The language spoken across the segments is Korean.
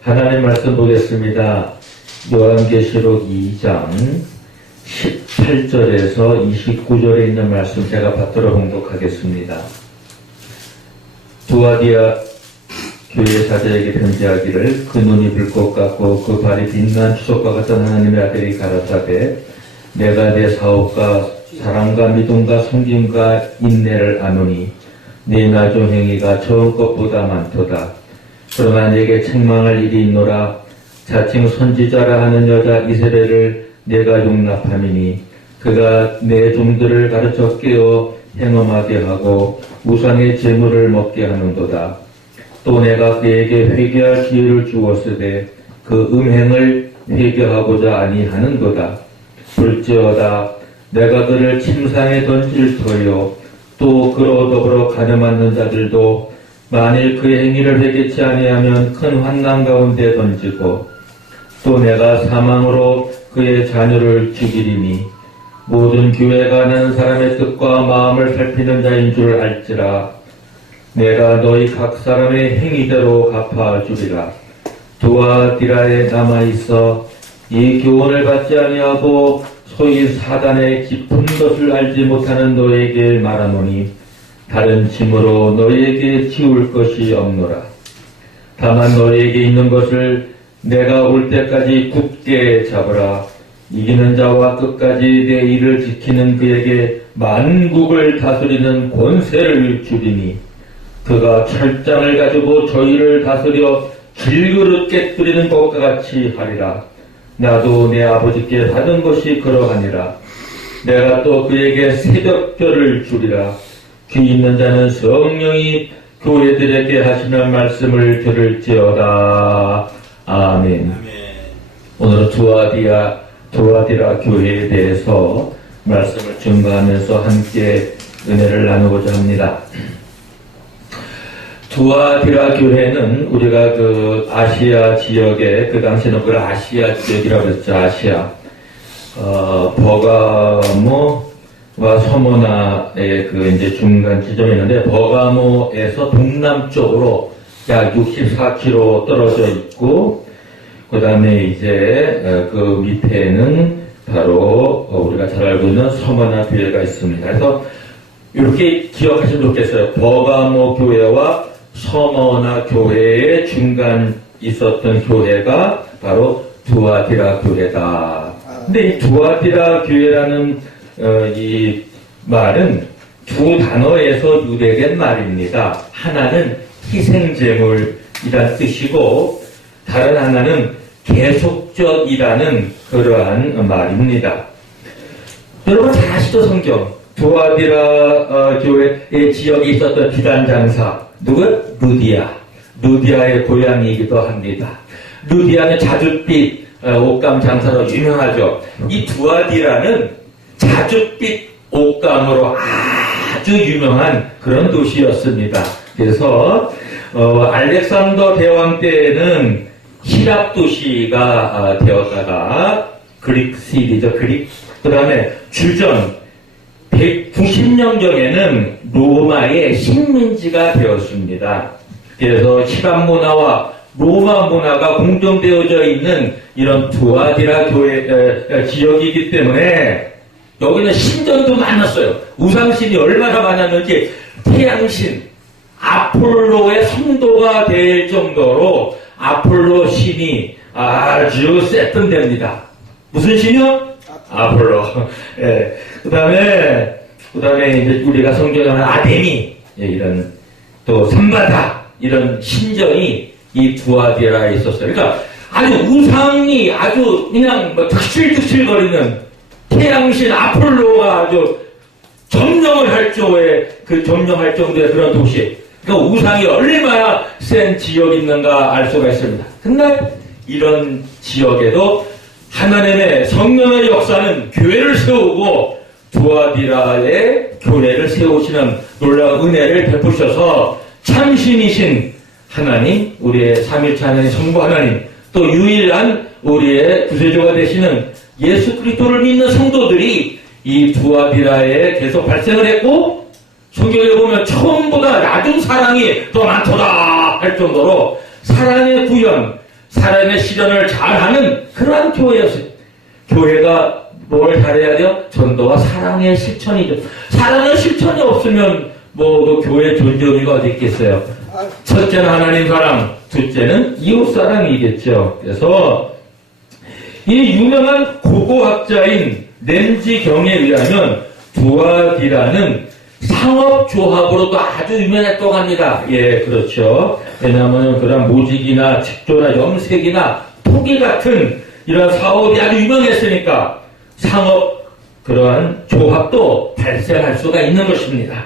하나님 말씀 보겠습니다. 요한계시록 2장 18절에서 29절에 있는 말씀 제가 받들어 봉독하겠습니다. 두아디아 교회 사자에게 편지하기를 그 눈이 불꽃 같고 그 발이 빛난 추석과 같은 하나님의 아들이 가라사대 내가 내 사업과 사랑과 믿음과 섬김과 인내를 아노니 네 나중 행위가 처음 것보다 많도다. 그러나 내게 책망할 일이 있노라. 자칭 선지자라 하는 여자 이세벨을 내가 용납함이니 그가 내 종들을 가르쳐 깨어 행엄하게 하고 우상의 제물을 먹게 하는도다. 또 내가 그에게 회개할 기회를 주었으되 그 음행을 회개하고자 아니하는도다. 볼지어다 내가 그를 침상에 던질 터요 또 그로 더불어 가늠하는 자들도 만일 그의 행위를 회개치 아니하면 큰 환난 가운데 던지고 또 내가 사망으로 그의 자녀를 죽이리니 모든 교회가 나는 사람의 뜻과 마음을 살피는 자인 줄 알지라. 내가 너희 각 사람의 행위대로 갚아주리라. 두아디라에 남아있어 이 교훈을 받지 아니하고 소위 사단의 깊은 것을 알지 못하는 너에게 말하노니 다른 짐으로 너희에게 지울 것이 없노라. 다만 너희에게 있는 것을 내가 올 때까지 굳게 잡으라. 이기는 자와 끝까지 내 일을 지키는 그에게 만국을 다스리는 권세를 주리니 그가 철장을 가지고 저희를 다스려 질그릇 깨뜨리는 것과 같이 하리라. 나도 내 아버지께 받은 것이 그러하니라. 내가 또 그에게 새벽별을 주리라. 귀 있는 자는 성령이 교회들에게 하시는 말씀을 들을지어다. 아멘. 오늘은 두아디라 교회에 대해서 말씀을 증거하면서 함께 은혜를 나누고자 합니다. 두아디라 교회는 우리가 그 아시아 지역에 그 당시에는 그걸 아시아 지역이라고 했죠. 아시아 버가모와 서모나의 그 이제 중간 지점이 있는데 버가모에서 동남쪽으로 약 64km 떨어져 있고 그 다음에 이제 그 밑에는 바로 우리가 잘 알고 있는 서모나 교회가 있습니다. 그래서 이렇게 기억하시면 좋겠어요. 버가모 교회와 서머나 교회의 중간 있었던 교회가 바로 두아디라 교회다. 근데 이 두아디라 교회라는 이 말은 두 단어에서 유래된 말입니다. 하나는 희생제물이란 뜻이고 다른 하나는 계속적이라는 그러한 말입니다. 여러분 잘 아시죠? 성경 두아디라 교회의 지역에 있었던 비단장사 누구? 루디아의 고향이기도 합니다. 루디아는 자줏빛 옷감 장사로 유명하죠. 이 두아디라는 자줏빛 옷감으로 아주 유명한 그런 도시였습니다. 그래서 알렉산더 대왕 때에는 히랍 도시가 되었다가 그릭 시리죠. 그 다음에 주전 190년경에는 로마의 식민지가 되었습니다. 그래서 히랍 문화와 로마 문화가 공존되어져 있는 이런 두아디라 교회 지역이기 때문에 여기는 신전도 많았어요. 우상신이 얼마나 많았는지 태양신 아폴로의 성도가 될 정도로 아폴로 신이 아주 세련됩니다. 무슨 신이요? 아폴로. 예. 그 다음에 이제 우리가 성경에 하는 아데미, 예, 이런, 또 삼바다, 이런 신전이 이 두아디라에 있었어요. 그러니까 아주 우상이 아주 그냥 뭐 득실득실거리는 태양신 아폴로가 아주 점령할 정도의 그런 도시. 그러니까 우상이 얼마나 센 지역이 있는가 알 수가 있습니다. 근데 이런 지역에도 하나님의 성령의 역사는 교회를 세우고 두아디라의 교회를 세우시는 놀라운 은혜를 베푸셔서 참신이신 하나님, 우리의 삼일체 하나님, 성부 하나님, 또 유일한 우리의 구세주가 되시는 예수 그리스도를 믿는 성도들이 이 두아디라에 계속 발생을 했고 성경에 보면 처음보다 나중 사랑이 더 많도다 할 정도로 사랑의 구현, 사랑의 실현을 잘하는 그러한 교회였어요. 교회가 뭘 잘해야 돼요? 전도와 사랑의 실천이죠. 사랑의 실천이 없으면 그 교회 존재 의미가 어디 있겠어요? 첫째는 하나님 사랑, 둘째는 이웃 사랑이겠죠. 그래서 이 유명한 고고학자인 렌지 경에 의하면 두아디라는 상업조합으로도 아주 유명했다고 합니다. 예, 그렇죠. 왜냐하면 그런 모직이나 직조나 염색이나 토기 같은 이런 사업이 아주 유명했으니까 상업 그러한 조합도 발생할 수가 있는 것입니다.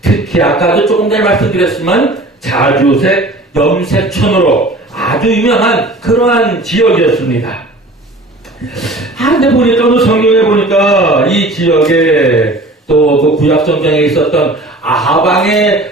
특히 아까도 조금 전에 말씀드렸지만 자주색 염색천으로 아주 유명한 그러한 지역이었습니다. 근데 보니까 성경에 보니까 이 지역에 또 그 구약성경에 있었던 아하방의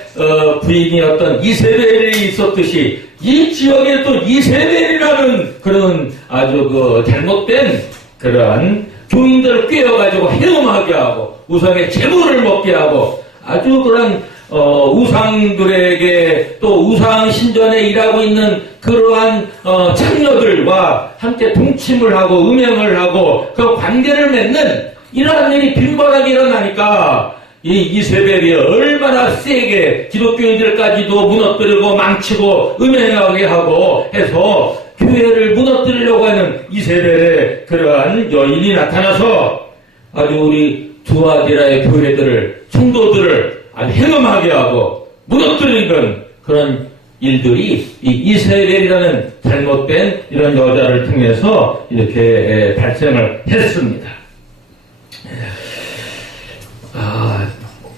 부인이었던 이세벨이 있었듯이 이 지역에 또 이세벨이라는 그런 아주 그 잘못된 그러한 교인들을 꿰어가지고 해험하게 하고 우상의 재물을 먹게 하고 아주 그런 우상들에게 또 우상 신전에 일하고 있는 그러한 창녀들과 함께 동침을 하고 음행을 하고 그 관계를 맺는 이러한 일이 빈번하게 일어나니까 이 이세벨이 얼마나 세게 기독교인들까지도 무너뜨리고 망치고 음행하게 하고 해서 교회를 무너뜨리려고 하는 이세벨의 그러한 여인이 나타나서 아주 우리 두아디라의 교회들을 성도들을 아주 행음하게 하고 무너뜨리는 그런 일들이 이 이세벨이라는 잘못된 이런 여자를 통해서 이렇게 발생을 했습니다.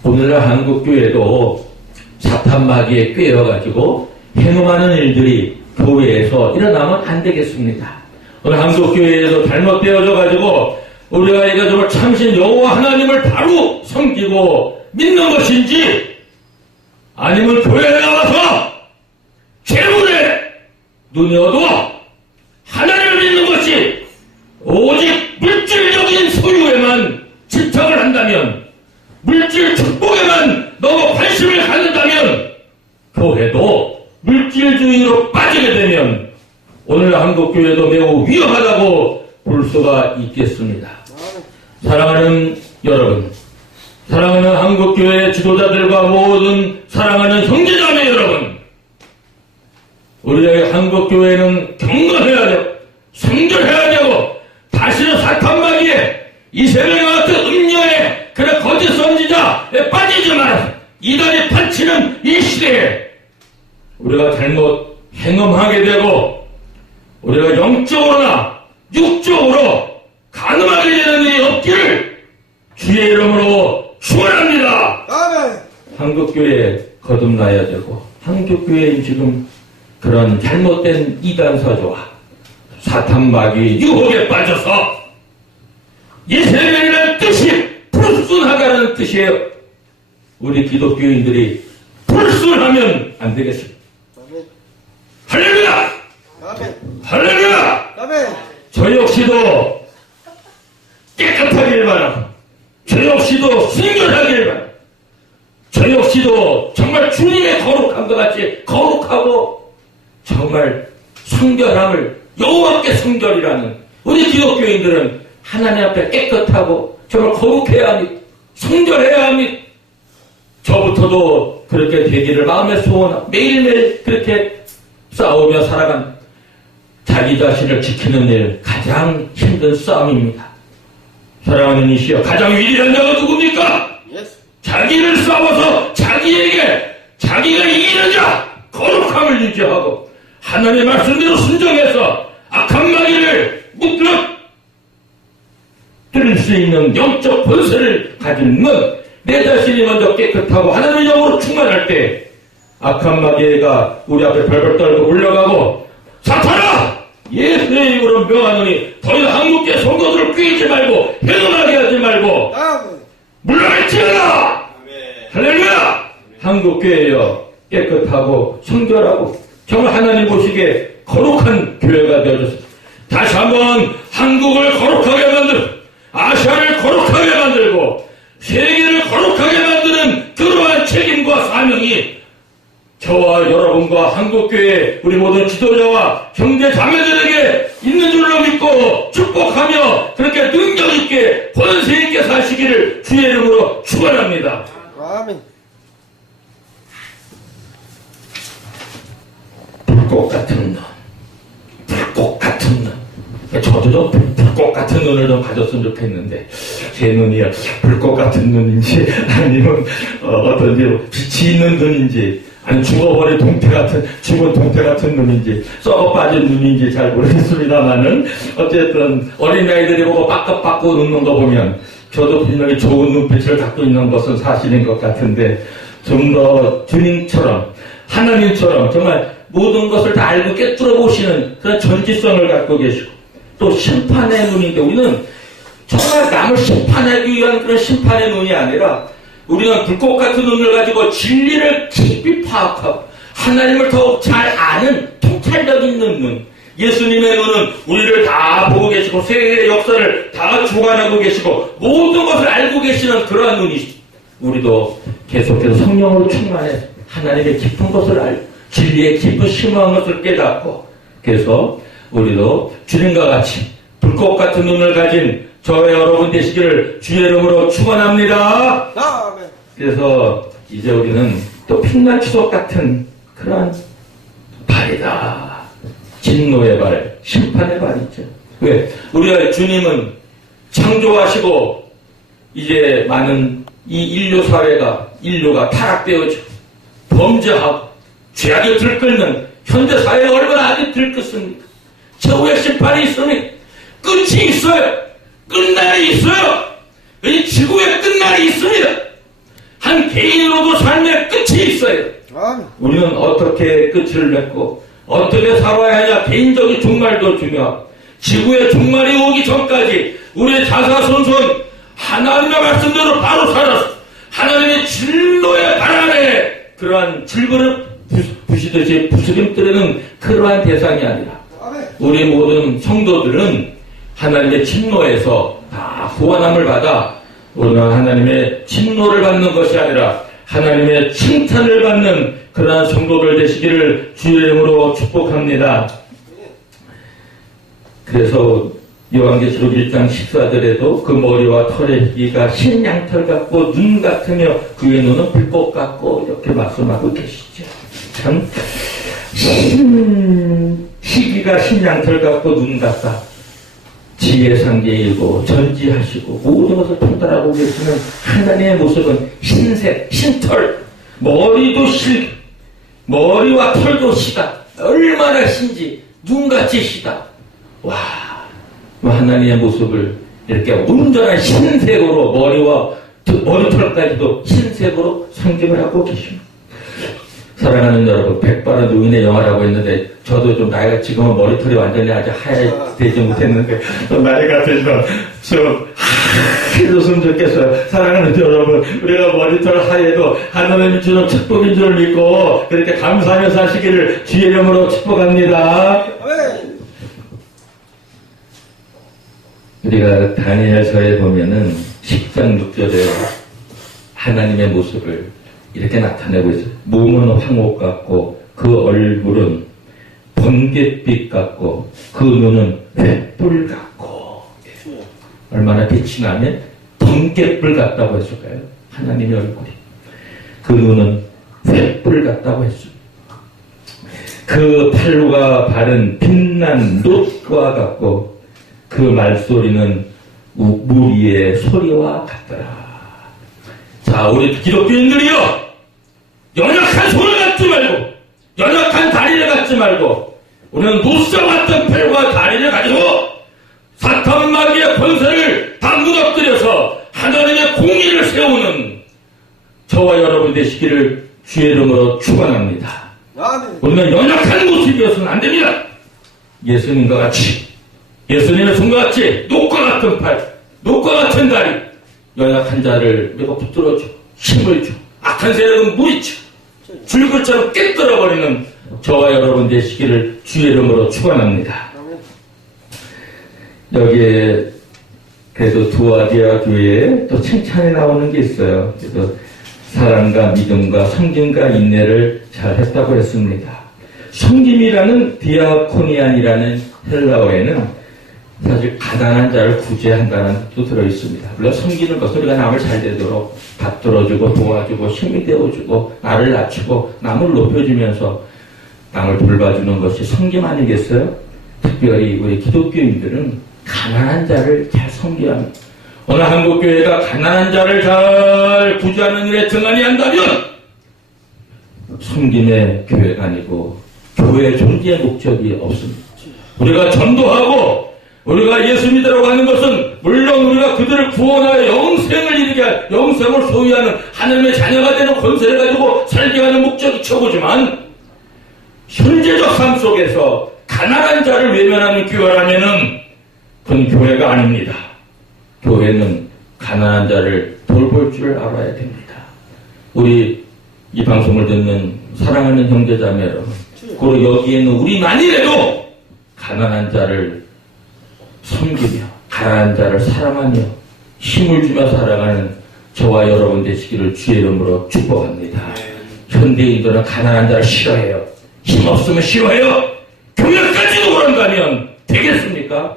오늘날 한국교회도 사탄마귀에 꿰어가지고 행음하는 일들이 교회에서 일어나면 안 되겠습니다. 오늘 한국교회에서 잘못되어져가지고 우리가 이거 정말 참신 여호와 하나님을 바로 섬기고 믿는 것인지 아니면 교회에 나와서 재물에 눈이 어두워 하나님을 믿는 것이 오직 물질적인 소유에만 집착을 한다면 물질 축복에만 너무 관심을 갖는다면 교회도 물질주의로 빠지게 되면 오늘 한국교회도 매우 위험하다고 볼 수가 있겠습니다. 사랑하는 여러분, 사랑하는 한국교회 지도자들과 모든 사랑하는 형제자매 여러분, 우리의 한국교회는 경건해야 되고 성결해야 되고 다시는 사탄마귀에 이세벨과 같은 음녀의 그런 거짓 선지자에 빠지지 말아서 이단이 판치는 이 시대에 우리가 잘못 행음하게 되고 우리가 영적으로나 육적으로 가늠하게 되는 일이 없기를 주의 이름으로 축원합니다. 아멘. 한국교회에 거듭나야 되고 한국교회에 지금 그런 잘못된 이단 사조와 사탄마귀 유혹에 빠져서 이세벨이라는 뜻이 불순하다는 뜻이에요. 우리 기독교인들이 불순하면 안 되겠습니다. 아멘. 할렐루야! 아멘. 할렐루야! 아멘. 저 역시도 깨끗하길 바라고, 저 역시도 순결하길 바라고, 저 역시도 정말 주님의 거룩한 것 같이 거룩하고 정말 성결함을 여호와께 성결이라는 우리 기독교인들은 하나님 앞에 깨끗하고 정말 거룩해야 합니다. 성결해야 합니다. 저부터도 그렇게 되기를 마음에 소원하고 매일매일 그렇게 싸우며 살아간 자기 자신을 지키는 일 가장 힘든 싸움입니다. 사랑하는 이시여, 가장 위대한 자가 누굽니까? 자기를 싸워서 자기에게 자기가 이기는 자 거룩함을 유지하고 하나님의 말씀대로 순종해서 악한 마귀를 무너뜨릴 수 있는 영적 본세를 가진 건 내 자신이 먼저 깨끗하고 하나님의 영으로 충만할 때 악한 마귀가 우리 앞에 벌벌 떨고 올려가고 사탄아! 예수의 이름으로 명하노니 더 이상 한국계 성도들을 꾀지 말고 행음하게 하지 말고 물러갈지어다! 할렐루야! 한국교회여 깨끗하고 성결하고 정말 하나님 보시기에 거룩한 교회가 되어졌습니다. 다시 한번 한국을 거룩하게 만들고 아시아를 거룩하게 만들고 세계를 거룩하게 만드는 그러한 책임과 사명이 저와 여러분과 한국교회 우리 모든 지도자와 형제 자매들에게 있는 줄로 믿고 축복하며 그렇게 능력 있게 권세 있게 사시기를 주의 이름으로 축원합니다. 아멘. 불꽃 같은 눈, 불꽃 같은 눈. 저도 좀 불꽃 같은 눈을 좀 가졌으면 좋겠는데 제 눈이 불꽃 같은 눈인지 아니면 어떤지 빛이 있는 눈인지 아니 죽은 동태 같은 눈인지 썩어 빠진 눈인지 잘 모르겠습니다만은 어쨌든 어린아이들이 보고 빠까빠꾸 웃는 거 보면 저도 분명히 좋은 눈빛을 갖고 있는 것은 사실인 것 같은데 좀 더 주님처럼 하나님처럼 정말 모든 것을 다 알고 꿰뚫어 보시는 그런 전지성을 갖고 계시고 또 심판의 눈인데 우리는 정말 남을 심판하기 위한 그런 심판의 눈이 아니라 우리는 불꽃 같은 눈을 가지고 진리를 깊이 파악하고 하나님을 더욱 잘 아는 통찰력 있는 눈. 예수님의 눈은 우리를 다 보고 계시고 세계의 역사를 다 주관하고 계시고 모든 것을 알고 계시는 그러한 눈이시죠. 우리도 계속해서 성령으로 충만해 하나님의 깊은 것을 알고 진리의 깊은 심오한 것을 깨닫고 그래서 우리도 주님과 같이 불꽃 같은 눈을 가진 저와 여러분 되시기를 주의 이름으로 축원합니다. 아멘. 그래서 이제 우리는 또 빛난 추석 같은 그런 발이다. 진노의 발, 심판의 발이죠. 왜? 우리가 주님은 창조하시고 이제 많은 이 인류가 타락되어져 범죄하고 죄악에 들끓는 현대 사회에 얼마나 아직 들끓습니까? 최후의 심판이 있으니 끝이 있어요. 끝날이 있어요. 이 지구의 끝날이 있습니다. 한 개인으로도 삶의 끝이 있어요. 우리는 어떻게 끝을 맺고 어떻게 살아야 하냐 개인적인 종말도 중요하고 지구의 종말이 오기 전까지 우리의 자사손손 하나님의 말씀대로 바로 살아서 하나님의 진노의 발 아래 그러한 질그릇 부시듯이 부스럼뜨리는 그러한 대상이 아니라 우리 모든 성도들은 하나님의 진노에서 다 구원함을 받아 우리는 하나님의 진노를 받는 것이 아니라 하나님의 칭찬을 받는 그러한 성도들 되시기를 주의 이름으로 축복합니다. 그래서 요한계시록 1장 14절에도 그 머리와 털의 희가 신양털 같고 눈 같으며 그의 눈은 불꽃 같고 이렇게 말씀하고 계시죠. 참 희기가 신양털 같고 눈 같다. 지혜상계이고 전지하시고 모든 것을 통달하고 계시는 하나님의 모습은 흰색, 흰털, 머리도 실, 머리와 털도 시다. 얼마나 신지 눈같이 시다. 와, 하나님의 모습을 이렇게 온전한 흰색으로 머리털까지도 흰색으로 상징을 하고 계십니다. 사랑하는 여러분, 백발의 노인의 영화라고 했는데 저도 좀 나이가 지금은 머리털이 완전히 아직 하얘되지 못했는데 좀 나이가 들면 좀 해줬으면 좋겠어요. 사랑하는 여러분, 우리가 머리털 하얘도 하나님이 주는 축복인 줄 믿고 그렇게 감사하며 사시기를 주의 이름으로 축복합니다. 우리가 다니엘서에 보면은 10장 6절에 하나님의 모습을 이렇게 나타내고 있어요. 몸은 황옥 같고 그 얼굴은 번갯빛 같고 그 눈은 횃불 같고 얼마나 빛이 나면 번갯불 같다고 했을까요? 하나님의 얼굴이 그 눈은 횃불 같다고 했습니다. 그 팔과 발은 빛난 놋과 같고 그 말소리는 물 위의 소리와 같더라. 자, 우리 기독교인들이요, 연약한 손을 갖지 말고 연약한 다리를 갖지 말고 우리는 노쇠 같은 팔과 다리를 가지고 사탄 마귀의 권세를 다 무너뜨려서 하나님의 공의를 세우는 저와 여러분 되시기를 주의 이름으로 축원합니다. 우리는 연약한 모습이어서는 안 됩니다. 예수님과 같이, 예수님의 손과 같이 녹과 같은 팔, 녹과 같은 다리, 연약한 자를 내가 붙들어줘, 힘을 줘, 악한 세력은 무리쳐 줄글처럼 깨뜨려버리는 저와 여러분 되시기를 주의 이름으로 축원합니다. 여기에 그래도 두아디아 교회에 또 칭찬이 나오는 게 있어요. 그래서 사랑과 믿음과 섬김과 인내를 잘 했다고 했습니다. 섬김이라는 디아코니안이라는 헬라어에는 사실 가난한 자를 구제한다는 뜻도 들어있습니다. 물론 섬기는 것은 우리가 남을 잘 되도록 받들어주고 도와주고 힘이 되어주고 나를 낮추고 남을 높여주면서 남을 돌봐주는 것이 섬김 아니겠어요? 특별히 우리 기독교인들은 가난한 자를 잘 섬겨야 합니다. 어느 한국교회가 가난한 자를 잘 구제하는 일에 등한히 한다면 섬김의 교회가 아니고 교회의 존재의 목적이 없습니다. 우리가 전도하고 우리가 예수 믿으라고 하는 것은 물론 우리가 그들을 구원하여 영생을 이루게 할 영생을 소유하는 하나님의 자녀가 되는 권세를 가지고 살게 하는 목적이 최고지만 현재적 삶 속에서 가난한 자를 외면하는 교회라면은 그건 교회가 아닙니다. 교회는 가난한 자를 돌볼 줄 알아야 됩니다. 우리 이 방송을 듣는 사랑하는 형제자매 여러분, 그리고 여기에는 우리만이라도 가난한 자를 섬기며 가난한 자를 사랑하며 힘을 주며 살아가는 저와 여러분 되시기를 주의 이름으로 축복합니다. 현대인들은 가난한 자를 싫어해요. 힘없으면 싫어해요. 교회까지도 그런다면 되겠습니까?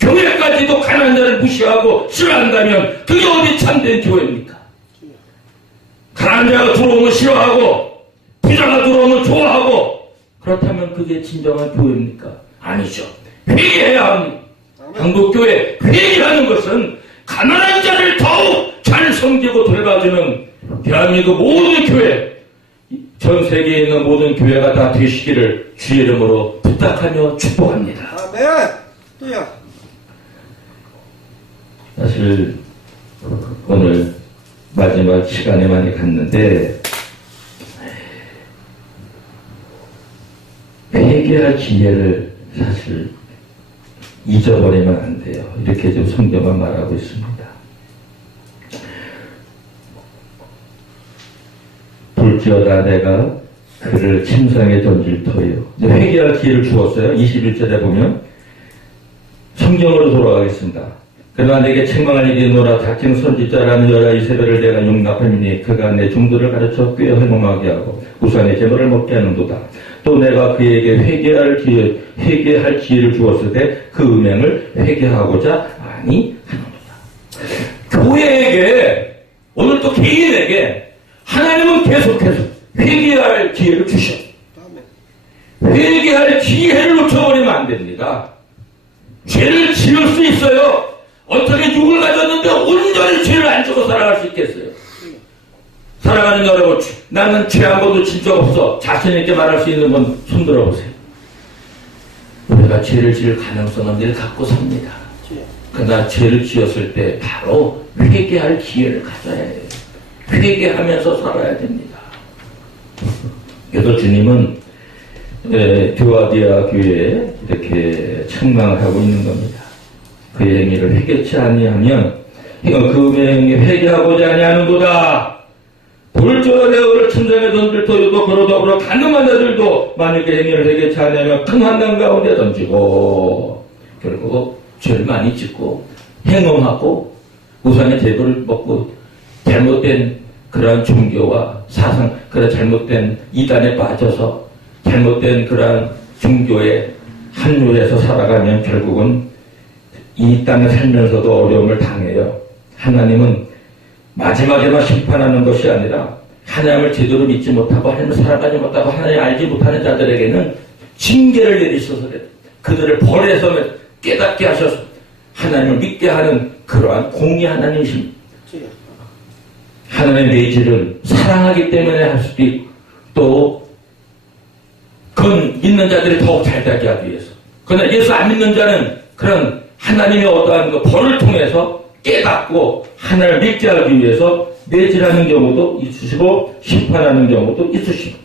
교회까지도 가난한 자를 무시하고 싫어한다면 그게 어디 참된 교회입니까? 가난한 자가 들어오면 싫어하고 부자가 들어오면 좋아하고 그렇다면 그게 진정한 교회입니까? 아니죠. 회개해야 합니다. 한국교회 회개하는 것은 가난한 자를 더욱 잘 섬기고 돌봐주는 대한민국 모든 교회, 전 세계에 있는 모든 교회가 다 되시기를 주의 이름으로 부탁하며 축복합니다. 아멘. 또야. 사실 오늘 마지막 시간에 많이 갔는데 회개할 기회를 사실 잊어버리면 안 돼요. 이렇게 좀 성경은 말하고 있습니다. 볼지어다 내가 그를 침상에 던질 터요. 회개할 기회를 주었어요. 21절에 보면 성경으로 돌아가겠습니다. 그러나 내게 책망할 일이 있노라. 작정 선지자라는 여라 이세벨을 내가 용납함이니 그가 내 종들을 가르쳐 꾀어 해몽하게 하고 우상의 제물을 먹게 하는도다. 또 내가 그에게 회개할 기회를 주었을 때 그 음행을 회개하고자 아니하는도다. 교회에게 오늘 또 개인에게 하나님은 계속해서 회개할 기회를 주셔. 회개할 기회를 놓쳐버리면 안 됩니다. 죄를 지을 수 있어요. 어떻게 육을 가졌는데 온전히 죄를 안 지고 살아갈 수 있겠어요? 사랑하는 여러분, 나는 죄 한 번도 진 적 없어. 자신 있게 말할 수 있는 건 손들어 보세요. 우리가 죄를 지을 가능성은 늘 갖고 삽니다. 그러나 죄를 지었을 때 바로 회개할 기회를 가져야 해요. 회개하면서 살아야 됩니다. 그래서 주님은 드와디아 교회에 이렇게 책망을 하고 있는 겁니다. 그의 행위를 회개치 아니하면 그 음행에 회개하고자 아니하는도다. 볼지어다 내가 그를 침상에 던질 터여도 그로 더불어 가늠한 자들도 만약에 행위를 회개치 아니하면 큰 환난 가운데 던지고 결국 죄를 많이 짓고 행음하고 우상의 제도를 먹고 잘못된 그러한 종교와 사상, 그런 잘못된 이단에 빠져서 잘못된 그러한 종교에 합류해서 살아가면 결국은 이 땅에 살면서도 어려움을 당해요. 하나님은 마지막에만 심판하는 것이 아니라 하나님을 제대로 믿지 못하고 하나님을 살아가지 못하고 하나님을 알지 못하는 자들에게는 징계를 내리셔서 그들을 벌해서 깨닫게 하셔서 하나님을 믿게 하는 그러한 공의 하나님이십니다. 하나님의 내질은 사랑하기 때문에 할 수도 있고 또 그건 믿는 자들이 더욱 잘되게 하기 위해서. 그러나 예수 안 믿는 자는 그런 하나님의 어떠한 그 벌을 통해서 깨닫고 하나님을 믿게 하기 위해서 내질하는 경우도 있으시고 심판하는 경우도 있으시고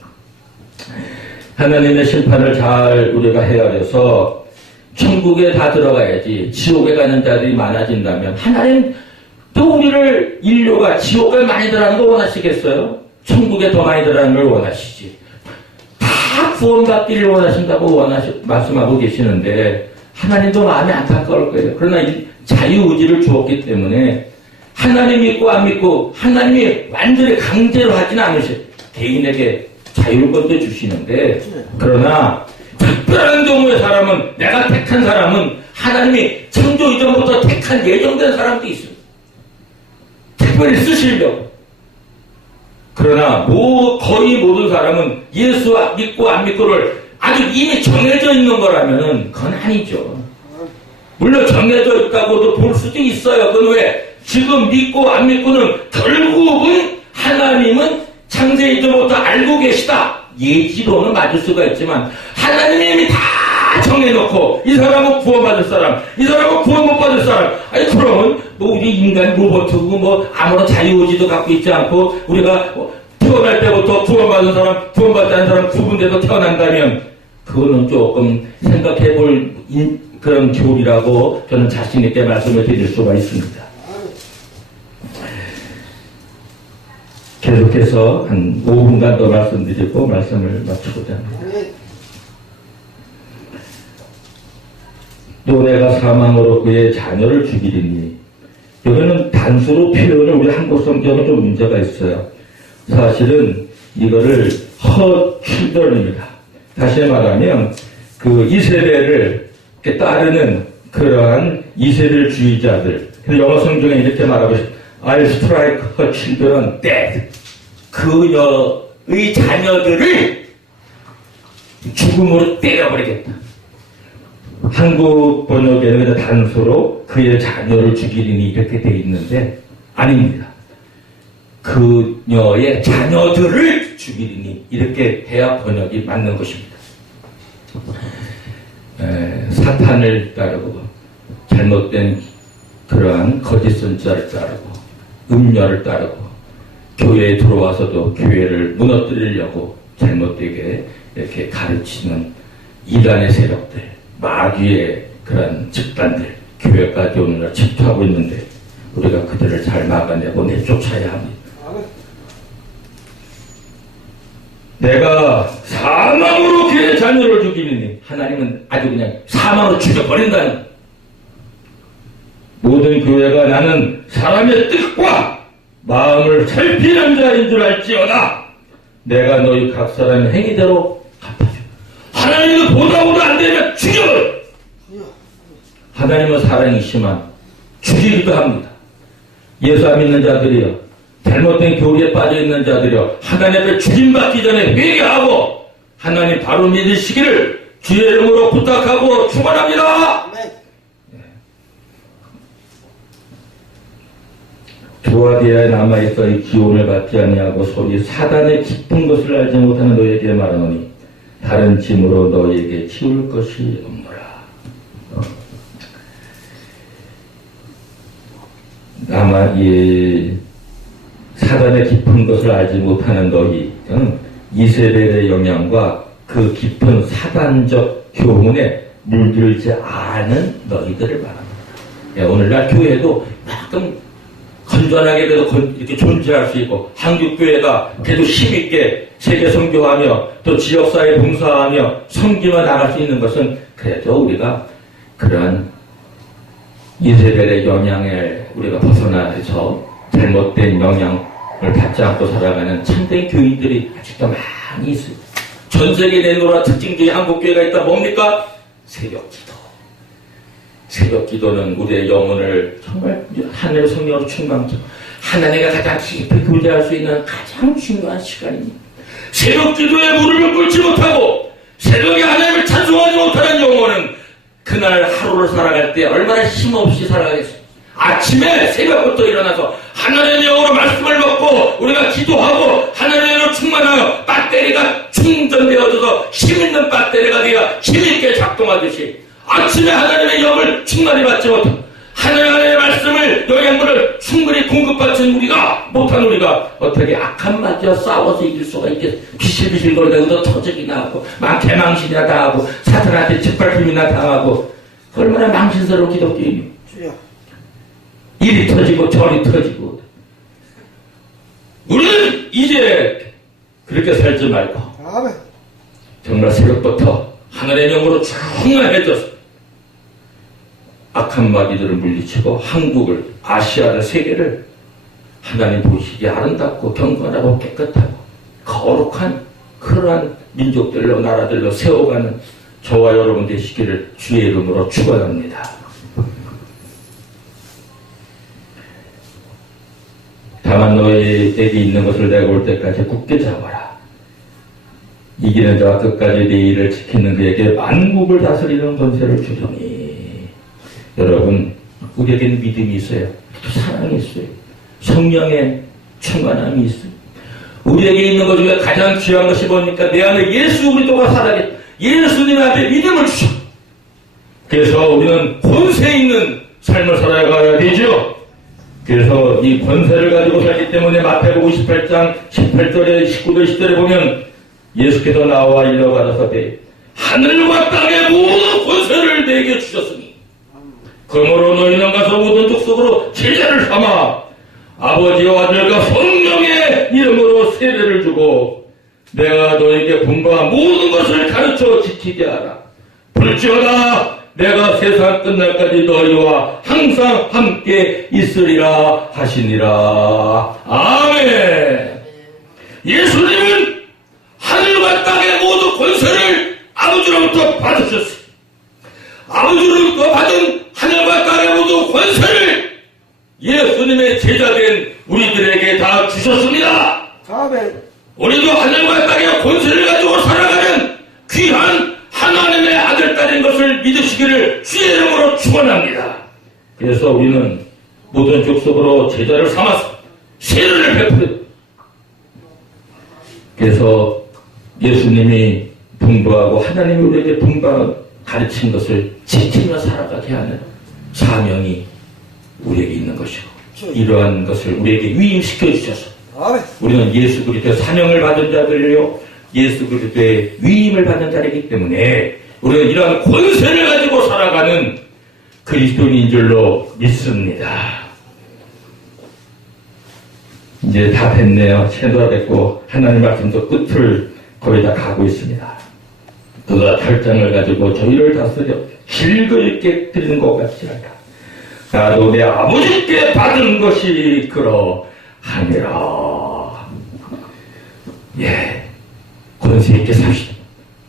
하나님의 심판을 잘 우리가 헤아려서 천국에 다 들어가야지 지옥에 가는 자들이 많아진다면 하나님 또 우리를 인류가 지옥에 많이 들어가는 거 원하시겠어요? 천국에 더 많이 들어가는 걸 원하시지. 다 구원받기를 원하신다고 말씀하고 계시는데 하나님도 마음이 안타까울 거예요. 그러나 자유의지를 주었기 때문에 하나님 믿고 안 믿고 하나님이 완전히 강제로 하지는 않으셔요. 개인에게 자율권도 주시는데, 그러나 특별한 경우의 사람은, 내가 택한 사람은 하나님이 창조 이전부터 택한 예정된 사람도 있어요. 특별히 쓰시려고. 그러나 거의 모든 사람은 예수 믿고 안 믿고를 아주 이미 정해져 있는 거라면은 그건 아니죠. 물론 정해져 있다고도 볼 수도 있어요. 그건 왜? 지금 믿고 안 믿고는 결국은 하나님은 창세 이전부터 알고 계시다. 예지로는 맞을 수가 있지만 하나님이 이미 다 정해놓고 이 사람은 구원받을 사람, 이 사람은 구원 못 받을 사람. 아니 그러면 뭐 우리 인간 로봇이고 뭐 아무런 자유의지도 갖고 있지 않고 우리가 태어날 때부터 구원받은 사람, 구원받지 않은 사람 구분돼서 태어난다면 그거는 조금 생각해볼 그런 교리라고 저는 자신 있게 말씀을 드릴 수가 있습니다. 계속해서 한 5분간 더 말씀드리고 말씀을 마치고자 합니다. 또 내가 사망으로 그의 자녀를 죽이리니, 여기는 단수로 표현을 우리 한국 성경은 좀 문제가 있어요. 사실은 이거를 children입니다. 다시 말하면 그 이세벨을 따르는 그러한 이세벨주의자들. 근데 영어 성경에 이렇게 말하고 있어요. I'll strike her children dead. 그녀의 자녀들을 죽음으로 때려버리겠다. 한국 번역에는 단수로 그의 자녀를 죽이리니 이렇게 되어 있는데 아닙니다. 그녀의 자녀들을 죽이리니 이렇게 대학 번역이 맞는 것입니다. 사탄을 따르고 잘못된 그러한 거짓 선자를 따르고 음녀를 따르고 교회에 들어와서도 교회를 무너뜨리려고 잘못되게 이렇게 가르치는 이단의 세력들, 마귀의 그런 집단들, 교회까지 오늘날 침투하고 있는데 우리가 그들을 잘 막아내고 내쫓아야 합니다. 내가 사망으로 그의 자녀를 죽이니, 하나님은 아주 그냥 사망으로 죽여버린다는, 모든 교회가 나는 사람의 뜻과 마음을 살피는 자인 줄 알지어다. 내가 너희 각 사람의 행위대로 갚아줘. 하나님은 보다보다 안 되면 죽여버려. 하나님은 사랑이시만 죽이기도 합니다. 예수 안 믿는 자들이요, 잘못된 교리에 빠져있는 자들이요, 하나님 앞에 죽임받기 전에 회개하고 하나님 바로 믿으시기를 주의 이름으로 부탁하고 축원합니다. 두아디아에 남아있어 이 기온을 받지 아니하고 소리 사단의 깊은 것을 알지 못하는 너에게 말하노니 다른 짐으로 너에게 치울 것이 없노라. 아마 이 사단의 깊은 것을 알지 못하는 너희, 이세벨의 영향과 그 깊은 사단적 교훈에 물들지 않은 너희들을 말합니다. 오늘날 교회도 가끔 건전하게 그래도 이렇게 존재할 수 있고, 한국교회가 그래도 힘있게 세계 선교하며 또 지역사회 봉사하며 섬기며 나갈 수 있는 것은 그래도 우리가 그러한 이세벨의 영향에 우리가 벗어나서 잘못된 영향을 받지 않고 살아가는 참된 교인들이 아직도 많이 있어요. 전 세계 내노라 특징 중에 한국교회가 있다. 뭡니까? 새벽기도. 새벽기도는 우리의 영혼을 정말 하늘의 성령으로 충만케, 하나님과 가장 깊이 교제할 수 있는 가장 중요한 시간입니다. 새벽기도에 무릎을 꿇지 못하고 새벽에 하나님을 찬송하지 못하는 영혼은 그날 하루를 살아갈 때 얼마나 힘없이 살아가겠어요. 아침에 새벽부터 일어나서 하나님의 영으로 말씀을 먹고 우리가 기도하고 하나님의 영으로 충만하여 배터리가 충전되어져서 힘있는 배터리가 되어 힘있게 작동하듯이 아침에 하나님의 영을 충만히 받지 못하고 하나님의 말씀을 영양분을 충분히 공급받은 우리가 못한 우리가 어떻게 악한 마귀와 싸워서 이길 수가 있겠어. 비실비실거리다가도 터지기나 하고 개망신이나 당하고 사탄한테 짓밟힘이나 당하고 얼마나 망신스러운 기독교인이. 이리 터지고 저리 터지고. 우리는 이제 그렇게 살지 말고 정말 새벽부터 하늘의 영으로 충만해져서 악한 마귀들을 물리치고 한국을, 아시아를, 세계를 하나님 보시기에 아름답고 경건하고 깨끗하고 거룩한 그러한 민족들로 나라들로 세워가는 저와 여러분 되시기를 주의 이름으로 축원합니다. 다만 너희에게 있는 것을 내가 올 때까지 굳게 잡아라. 이기는 자와 끝까지 내 일을 지키는 그에게 만국을 다스리는 권세를 주더니. 여러분, 우리에게는 믿음이 있어요. 또 사랑이 있어요. 성령의 충만함이 있어요. 우리에게 있는 것 중에 가장 귀한 것이 뭡니까? 내 안에 예수 그리스도가 살아계 예수님 앞에 믿음을 주셔. 그래서 우리는 권세 있는 삶을 살아가야 되죠. 그래서 이 권세를 가지고 살기 때문에 마태복음 28장 18절에 19절 10절에 보면 예수께서 나와 일러 가라사대 하늘과 땅의 모든 권세를 내게 주셨으니 그러므로 너희는 가서 모든 족속으로 제자를 삼아 아버지와 아들과 성령의 이름으로 세례를 주고 내가 너에게 분부한 모든 것을 가르쳐 지키게 하라. 볼지어다 내가 세상 끝날까지 너희와 항상 함께 있으리라 하시니라. 아멘. 예수님은 하늘과 땅의 모든 권세를 아버지로부터 받으셨어요. 아버지로부터 받은 하늘과 땅의 모든 권세를 예수님의 제자된 우리들에게 다 주셨습니다. 아멘. 우리도 하늘과 땅의 권세를 가지고 살아가는 귀한 하나님의 아들, 딸인 것을 믿으시기를 주의 이름으로 축원합니다. 그래서 우리는 모든 족속으로 제자를 삼아서 세례를 베풀어요. 그래서 예수님이 분부하고 하나님이 우리에게 가르친 것을 지키며 살아가게 하는 사명이 우리에게 있는 것이고 이러한 것을 우리에게 위임시켜 주셔서 우리는 예수 그리스도의 사명을 받은 자들이요 예수 그리스도의 위임을 받는 자이기 때문에 우리는 이러한 권세를 가지고 살아가는 그리스도인인 줄로 믿습니다. 이제 다 됐네요. 채도가 됐고 하나님 말씀도 끝을 거의 다 가고 있습니다. 그가 8장을 가지고 저희를 다스려 질거있게 드리는 것 같지 않다. 나도 내 아버지께 받은 것이 그러하니라. 예, 권세 있게 삽시다.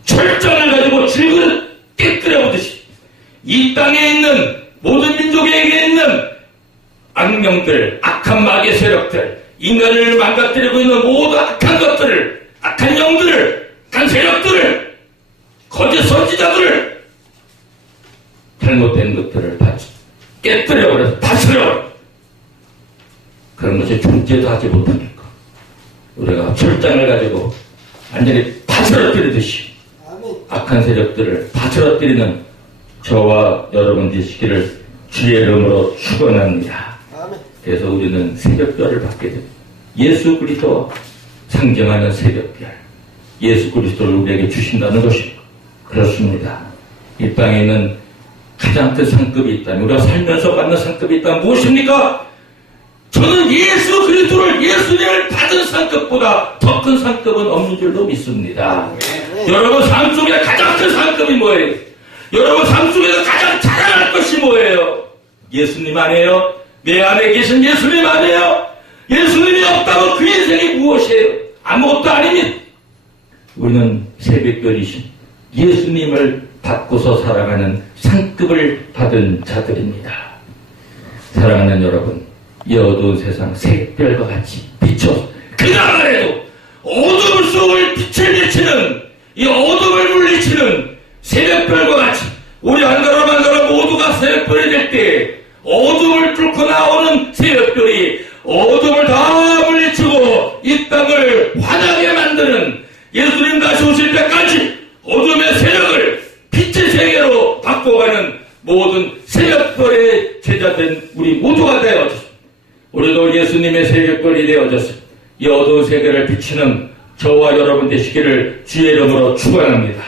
철장을 가지고 질그릇 깨뜨려 보듯이 이 땅에 있는 모든 민족에게 있는 악령들, 악한 마귀의 세력들, 인간을 망가뜨리고 있는 모든 악한 것들을, 악한 영들을, 악한 세력들을, 거짓 선지자들을, 잘못된 것들을 깨뜨려버려서 다스려버려. 그런 것이 존재도 하지 못하니까 우리가 철장을 가지고 완전히 다스러뜨리듯이 악한 세력들을 다스러뜨리는 저와 여러분 되시기를 주의 이름으로 축원합니다. 그래서 우리는 새벽별을 받게 됩니다. 예수 그리스도와 상징하는 새벽별, 예수 그리스도를 우리에게 주신다는 것입니다. 그렇습니다. 이 땅에 있는 가장 큰 상급이 있다면, 우리가 살면서 받는 상급이 있다면 무엇입니까? 저는 예수 그리스도를, 예수님을 받은 상급보다 더 큰 상급은 없는 줄로 믿습니다. 여러분 삶 속에 가장 큰 상급이 뭐예요? 여러분 삶 속에서 가장 자랑할 것이 뭐예요? 예수님 아니에요? 내 안에 계신 예수님 아니에요? 예수님이 없다면 그 인생이 무엇이에요? 아무것도 아닙니다. 우리는 새벽별이신 예수님을 받고서 살아가는 상급을 받은 자들입니다. 사랑하는 여러분, 이 어두운 세상 새벽별과 같이 비춰 그날에도 어둠 속을 빛을 비치는, 이 어둠을 물리치는 새벽별과 같이 우리 한 사람 한 사람 모두가 새벽별이 될 때 어둠을 뚫고 나오는 새벽별이 어둠을 다 물리치고 이 땅을 환하게 만드는, 예수님 다시 오실 때까지 어둠의 세력을 빛의 세계로 바꿔가는 모든 새벽별의 제자된 우리 모두가 되어졌습니다. 우리도 예수님의 새벽별이 되어졌습니다. 이 어두운 세계를 비치는 저와 여러분 되시기를 주의 이름으로 축원합니다.